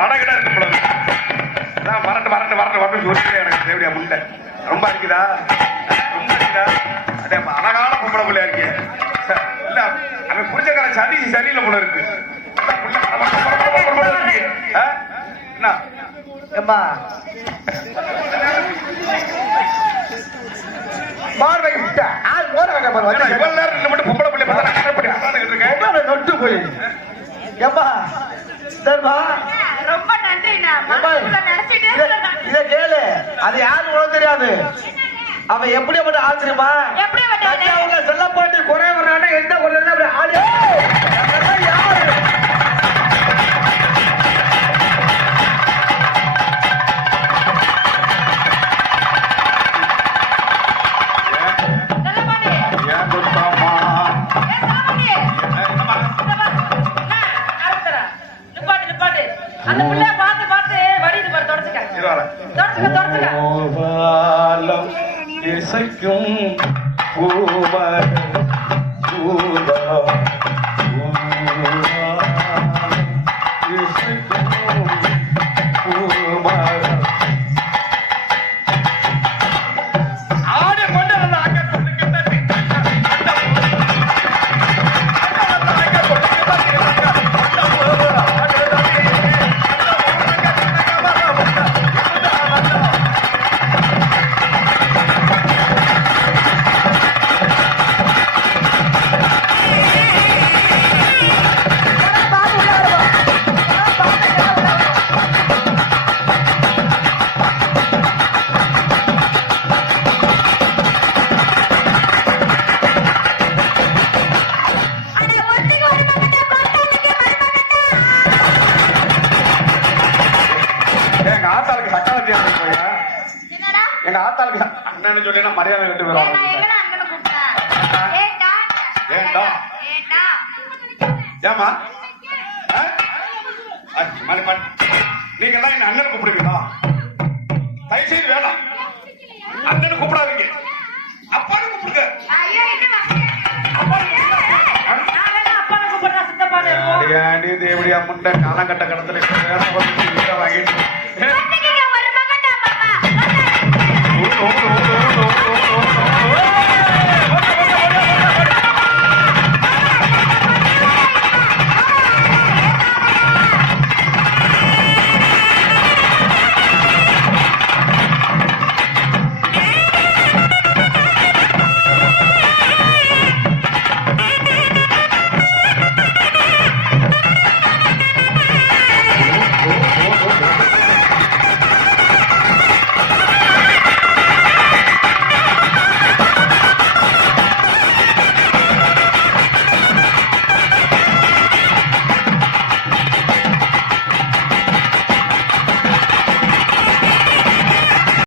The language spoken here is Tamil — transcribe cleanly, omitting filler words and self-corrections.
படகிட்ட இருக்கு போல அதான் வரட்டு சொல்லிட்டு எனக்கு தேவையா முண்டை ரொம்ப இருக்குதா ரொம்ப இருக்குதா அதே அழகான பொம்பளை பிள்ளையா இருக்கு இல்ல அவன் புரிஞ்சக்கார சரியில்லை போல இருக்கு என்ன ஏம்மா பார்வை விட்ட ஆள் ஓட வேண்டாம் பாரு இவ்வளவு நேரம் நின்று மட்டும் பொம்பளை பிள்ளை பார்த்தா நான் கஷ்டப்பட்டு உட்கார்ந்துகிட்டு இருக்கேன் நொட்டு போய் ஏம்மா சரிம்மா ரொம்ப நன்றிண்ணா நினைச்சிட்டே இத கேளு அது யாரும் உனக்கு தெரியாது அவன் எப்படிப்பட்ட ஆள் தெரியுமா அவங்க செல்ல போட்டு குறை வர்றான்னா எந்த குறை அப்படி ஆளு யாரு அந்த பிள்ளைய பார்த்து பார்த்து வடிது பாரு தொடச்சுக்க இசைக்கும் பூமர் இசைக்கும் பூமர் ஆடி கொண்டு வந்த அங்க எங்க ஆத்தாளுக்கு அண்ணன்னு சொல்லி மரியாதை விட்டு போயிடும் ஏமா நீங்க எல்லாம் என்ன அண்ணன் கூப்பிடுவீங்களா தயவுசெய்து வேணாம் அண்ணன் கூப்பிடாதீங்க அப்பான்னு கூப்பிடுங்க தேவடியா முண்டை காலங்கட்ட கடத்துல வாங்கிட்டு